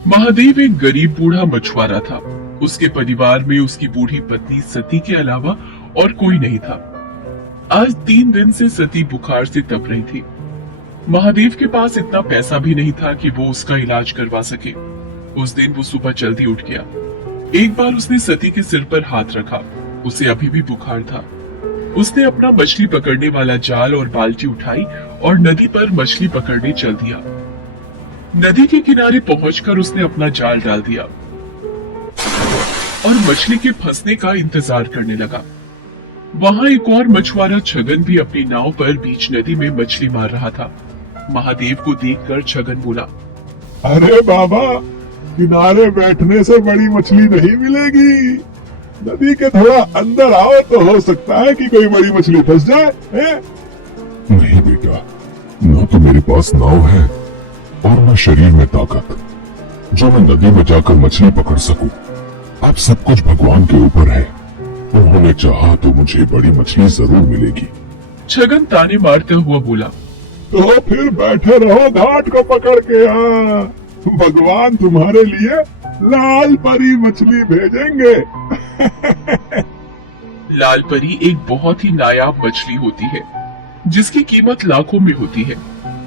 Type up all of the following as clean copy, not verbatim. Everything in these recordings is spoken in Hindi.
महादेव एक गरीब बूढ़ा मछुआरा था। उसके परिवार में उसकी बूढ़ी पत्नी सती के अलावा और कोई नहीं था। आज 3 दिन से सती बुखार से तप रही थी। महादेव के पास इतना पैसा भी नहीं था कि वो उसका इलाज करवा सके। उस दिन वो सुबह जल्दी उठ गया। एक बार उसने सती के सिर पर हाथ रखा। उसे अभी भी बुखार था। उसने अपना मछली पकड़ने वाला जाल और बाल्टी उठाई और नदी पर मछली पकड़ने चल दिया। नदी के किनारे पहुंचकर उसने अपना जाल डाल दिया और मछली के फंसने का इंतजार करने लगा। वहां एक और मछुआरा छगन भी अपनी नाव पर बीच नदी में मछली मार रहा था। महादेव को देखकर छगन बोला, अरे बाबा, किनारे बैठने से बड़ी मछली नहीं मिलेगी। नदी के थोड़ा अंदर आओ तो हो सकता है कि कोई बड़ी मछली फंस जाए। नहीं बेटा, ना तो मेरे पास नाव है और न शरीर में ताकत जो मैं नदी में जाकर मछली पकड़ सकूं। अब सब कुछ भगवान के ऊपर है। उन्होंने चाहा तो मुझे बड़ी मछली जरूर मिलेगी। छगन ताने मारते हुआ बोला, तो फिर बैठे रहो घाट को पकड़ के। भगवान तुम्हारे लिए लाल परी मछली भेजेंगे। लाल परी एक बहुत ही नायाब मछली होती है जिसकी कीमत लाखों में होती है।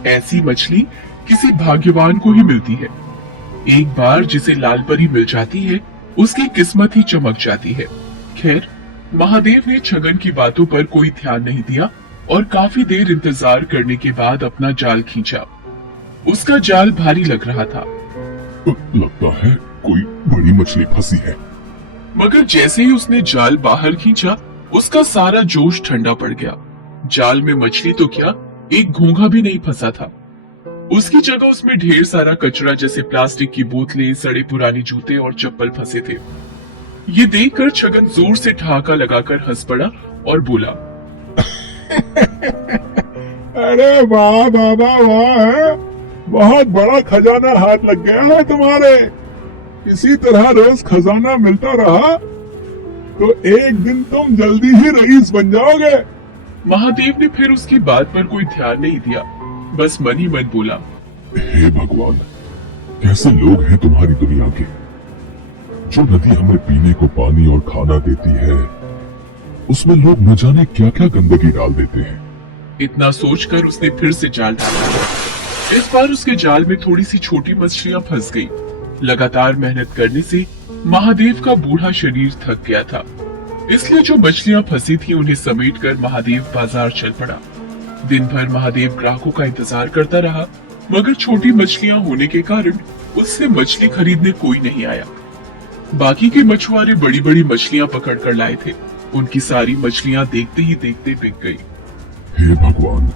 ऐसी मछली किसी भाग्यवान को ही मिलती है। एक बार जिसे लाल परी मिल जाती है उसकी किस्मत ही चमक जाती है। खैर, महादेव ने छगन की बातों पर कोई ध्यान नहीं दिया और काफी देर इंतजार करने के बाद अपना जाल खींचा। उसका जाल भारी लग रहा था। लगता है कोई बड़ी मछली फंसी है। मगर जैसे ही उसने जाल बाहर खींचा उसका सारा जोश ठंडा पड़ गया। जाल में मछली तो क्या, एक घोंघा भी नहीं फंसा था। उसकी जगह उसमें ढेर सारा कचरा जैसे प्लास्टिक की बोतलें, सड़े पुराने जूते और चप्पल फंसे थे। ये देखकर छगन जोर से ठहाका लगाकर हंस पड़ा और बोला, अरे वाह बाबा वाह, है बहुत बड़ा खजाना हाथ लग गया है तुम्हारे। इसी तरह रोज खजाना मिलता रहा तो एक दिन तुम जल्दी ही रईस बन जाओगे। महादेव ने फिर उसकी बात पर कोई ध्यान नहीं दिया, बस मन ही मन बोला, हे भगवान, कैसे लोग हैं तुम्हारी दुनिया के। जो नदी हमें पीने को पानी और खाना देती है उसमें लोग न जाने क्या क्या गंदगी डाल देते हैं। इतना सोचकर उसने फिर से जाल डाला। इस बार उसके जाल में थोड़ी सी छोटी मछलियां फंस गई। लगातार मेहनत करने से महादेव का बूढ़ा शरीर थक गया था, इसलिए जो मछलियां फंसी थी उन्हें समेटकर महादेव बाजार चल पड़ा। दिन भर महादेव ग्राहकों का इंतजार करता रहा, मगर छोटी मछलियां होने के कारण उससे मछली खरीदने कोई नहीं आया। बाकी के मछुआरे बड़ी बड़ी मछलियां पकड़ कर लाए थे। उनकी सारी मछलियां देखते ही देखते बिक गई। हे भगवान,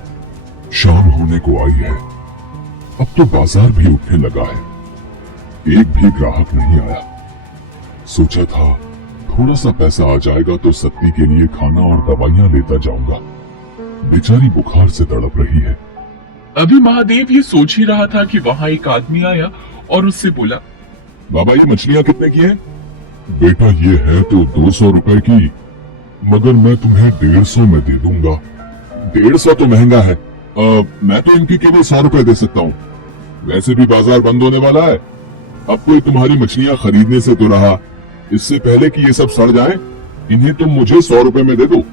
शाम होने को आई है। अब तो बाजार भी उठने लगा है। एक भी ग्राहक नहीं आया। सोचा था थोड़ा सा पैसा आ जाएगा तो सत्ती के लिए खाना और दवाइयां लेता जाऊंगा। बेचारी बुखार से तड़प रही है। अभी महादेव ये सोच ही रहा था कि वहां एक आदमी आया और उससे बोला, बाबा, ये मछलियां कितने की हैं? बेटा, ये है तो 200 रुपए की, मगर मैं तुम्हें 150 में दे दूंगा। 150 तो महंगा है। मैं तो इनकी केवल 100 रुपए दे सकता हूँ। वैसे भी बाजार बंद होने वाला है। अब कोई तुम्हारी मछलियां खरीदने से तो रहा, इससे पहले कि ये सब सड़ जाएं, इन्हें तुम मुझे 100 रुपए में दे दो।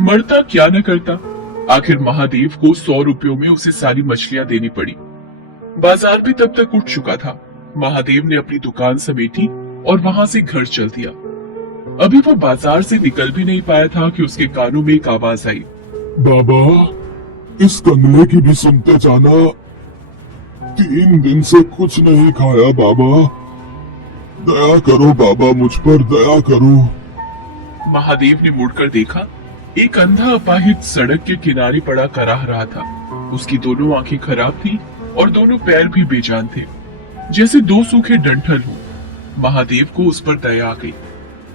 मरता क्या न करता। आखिर महादेव को 100 रुपयों में उसे सारी मछलियां देनी पड़ी। बाजार भी तब तक उठ चुका था। महादेव ने अपनी दुकान समेटी और वहां से घर चल दिया। अभी वो बाजार से निकल भी नहीं पाया था कि उसके कानों में एक आवाज आई, बाबा, इस कंगले की भी सुनते जाना। 3 दिन से कुछ नहीं खाया बाबा। दया करो बाबा, मुझ पर दया करो। महादेव ने मुड़कर देखा। एक अंधा अपाहिज सड़क के किनारे पड़ा कराह रहा था। उसकी दोनों आंखें खराब थी और दोनों पैर भी बेजान थे, जैसे 2 सूखे डंठल हो। महादेव को उस पर दया आ गई।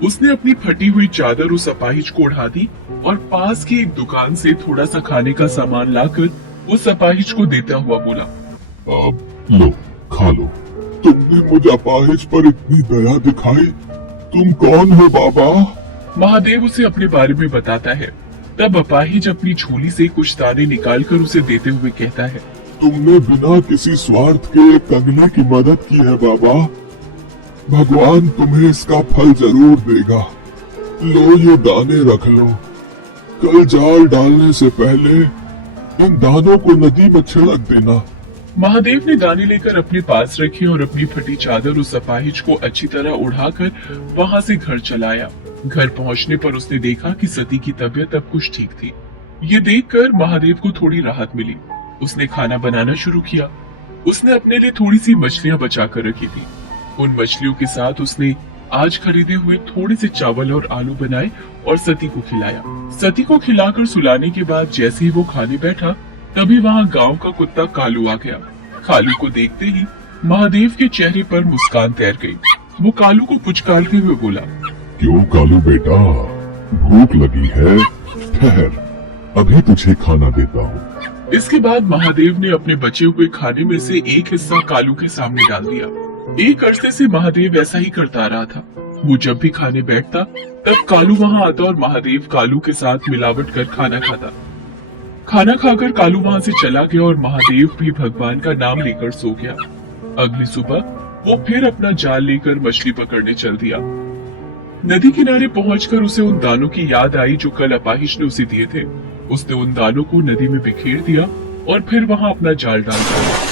उसने अपनी फटी हुई चादर उस अपाहिज को ओढ़ा दी और पास की एक दुकान से थोड़ा सा खाने का सामान लाकर उस अपाहिज को देता हुआ बोला, अब लो, खा लो। तुमने मुझ अपाहिज पर इतनी दया दिखाई। तुम कौन हो बाबा? महादेव उसे अपने बारे में बताता है। तब अपाहिज अपनी झोली से कुछ दाने निकालकर उसे देते हुए कहता है, तुमने बिना किसी स्वार्थ के एक अगले की मदद की है बाबा। भगवान तुम्हें इसका फल जरूर देगा। लो ये दाने रख लो। कल जाल डालने से पहले इन दानों को नदी में छिड़क देना। महादेव ने दाने लेकर अपने पास रखे और अपनी फटी चादर उस अपाहिज को अच्छी तरह उड़ाकर वहां से घर चलाया। घर पहुंचने पर उसने देखा कि सती की तबीयत अब कुछ ठीक थी। ये देखकर महादेव को थोड़ी राहत मिली। उसने खाना बनाना शुरू किया। उसने अपने लिए थोड़ी सी मछलियां बचा कर रखी थी। उन मछलियों के साथ उसने आज खरीदे हुए थोड़े से चावल और आलू बनाए और सती को खिलाया। सती को खिलाकर सुलाने के बाद जैसे ही वो खाने बैठा, तभी वहाँ गांव का कुत्ता कालू आ गया। कालू को देखते ही महादेव के चेहरे पर मुस्कान तैर गई। वो कालू को पुचकारते हुए बोला, क्यों कालू बेटा, भूख लगी है? ठहर, अभी तुझे खाना देता हूँ। इसके बाद महादेव ने अपने बचे हुए खाने में से एक हिस्सा कालू के सामने डाल दिया। एक अरसे से महादेव ऐसा ही करता रहा था। वो जब भी खाने बैठता, तब कालू वहाँ आता और महादेव कालू के साथ मिलावट कर खाना खाता। खाना खाकर कालू वहाँ से चला गया और महादेव भी भगवान का नाम लेकर सो गया। अगली सुबह वो फिर अपना जाल लेकर मछली पकड़ने चल दिया। नदी किनारे पहुंचकर उसे उन दानों की याद आई जो कल अपाहिज ने उसे दिए थे। उसने उन दानों को नदी में बिखेर दिया और फिर वहां अपना जाल डाल दिया।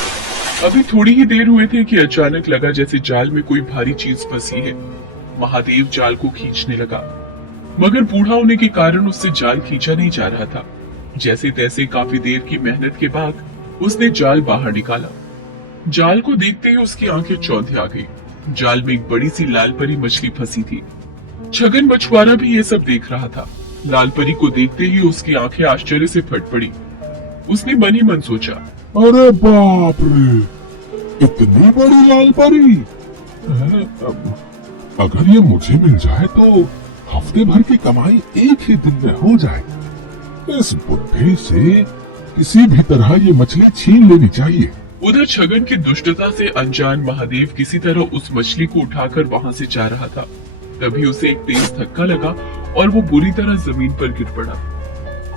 अभी थोड़ी ही देर हुए थे कि अचानक लगा जैसे जाल में कोई भारी चीज फंसी है। महादेव जाल को खींचने लगा, मगर बूढ़ा होने के कारण उससे जाल खींचा नहीं जा रहा था। जैसे तैसे काफी देर की मेहनत के बाद उसने जाल बाहर निकाला। जाल को देखते ही उसकी आंखें चौंधी आ गई। जाल में एक बड़ी सी लाल परी मछली फंसी थी। छगन मछुआरा भी ये सब देख रहा था। लाल परी को देखते ही उसकी आंखें आश्चर्य से फट पड़ी। उसने मन ही मन सोचा, अरे बाप रे, इतनी बड़ी लाल परी! अगर ये मुझे मिल जाए तो हफ्ते भर की कमाई एक ही दिन में हो जाए। इस बुद्धि से किसी भी तरह ये मछली छीन लेनी चाहिए। उधर छगन की दुष्टता से अनजान महादेव किसी तरह उस मछली को उठाकर वहां से जा रहा था। तभी उसे एक तेज धक्का लगा और वो बुरी तरह जमीन पर गिर पड़ा।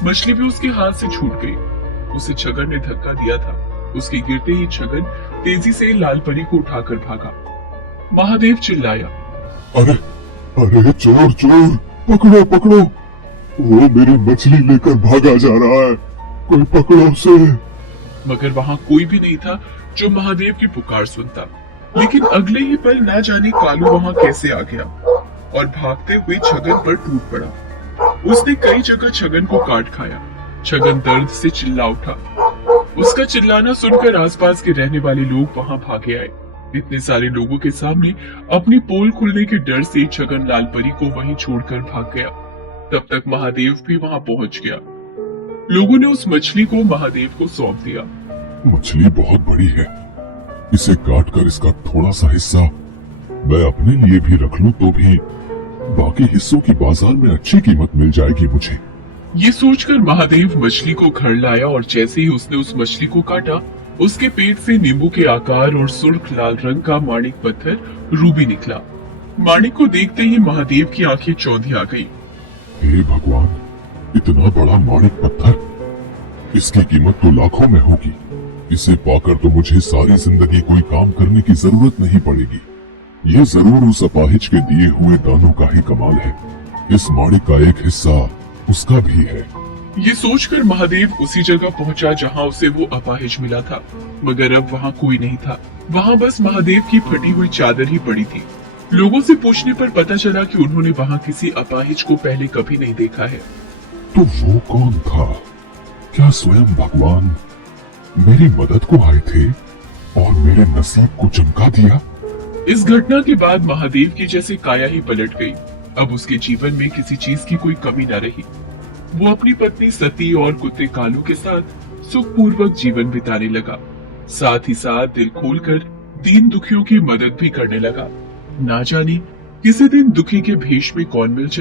मछली भी उसके हाथ से छूट गई। उसे छगन ने धक्का दिया था। उसके गिरते ही छगन तेजी से लाल परी को उठाकर भागा। महादेव चिल्लाया, अरे अरे चोर चोर, पकड़ो पकड़ो, वो मेरी मछली लेकर भागा जा रहा है, कोई पकड़ो उसे। मगर वहां कोई भी नहीं था जो महादेव की पुकार सुनता। लेकिन अगले ही पल ना जाने कालू वहां कैसे आ गया और भागते हुए छगन पर टूट पड़ा। उसने कई जगह छगन को काट खाया। छगन दर्द से चिल्ला उठा। उसका चिल्लाना सुनकर आसपास के रहने वाले लोग वहां भागे आए। इतने सारे लोगों के सामने अपनी पोल खुलने के डर से छगन लाल परी को वहीं छोड़कर भाग गया। तब तक महादेव भी वहां पहुंच गया। लोगों ने उस मछली को महादेव को सौंप दिया। मछली बहुत बड़ी है, इसे काट कर इसका थोड़ा सा हिस्सा मैं अपने लिए भी रख लूं तो भी बाकी हिस्सों की बाजार में अच्छी कीमत मिल जाएगी मुझे। ये सोचकर महादेव मछली को घर लाया और जैसे ही उसने उस मछली को काटा, उसके पेट से नींबू के आकार और सुर्ख लाल रंग का माणिक पत्थर रूबी निकला। माणिक को देखते ही महादेव की आंखें चौंधी आ गई। हे भगवान, इतना बड़ा माणिक पत्थर, इसकी कीमत तो लाखों में होगी। इसे पाकर तो मुझे सारी जिंदगी कोई काम करने की जरूरत नहीं पड़ेगी। ये जरूर उस अपाहिज के दिए हुए दानों का ही कमाल है। इस माणिक का एक हिस्सा उसका भी है। ये सोचकर महादेव उसी जगह पहुंचा जहां उसे वो अपाहिज मिला था, मगर अब वहां कोई नहीं था। वहां बस महादेव की फटी हुई चादर ही पड़ी थी। लोगों से पूछने पर पता चला कि उन्होंने वहां किसी अपाहिज को पहले कभी नहीं देखा है। तो वो कौन था? क्या स्वयं भगवान मेरी मदद को आए थे और मेरे नसीब को चमका दिया? इस घटना के बाद महादेव की जैसे काया ही पलट गई। अब उसके जीवन में किसी चीज की कोई कमी न रही। वो अपनी पत्नी सती और कुत्ते कालू के साथ सुखपूर्वक जीवन बिताने लगा। साथ ही साथ दिल खोलकर दीन दुखियों की मदद भी करने लगा। ना जाने किसी दिन दुखी के भेष में कौन मिल जाए।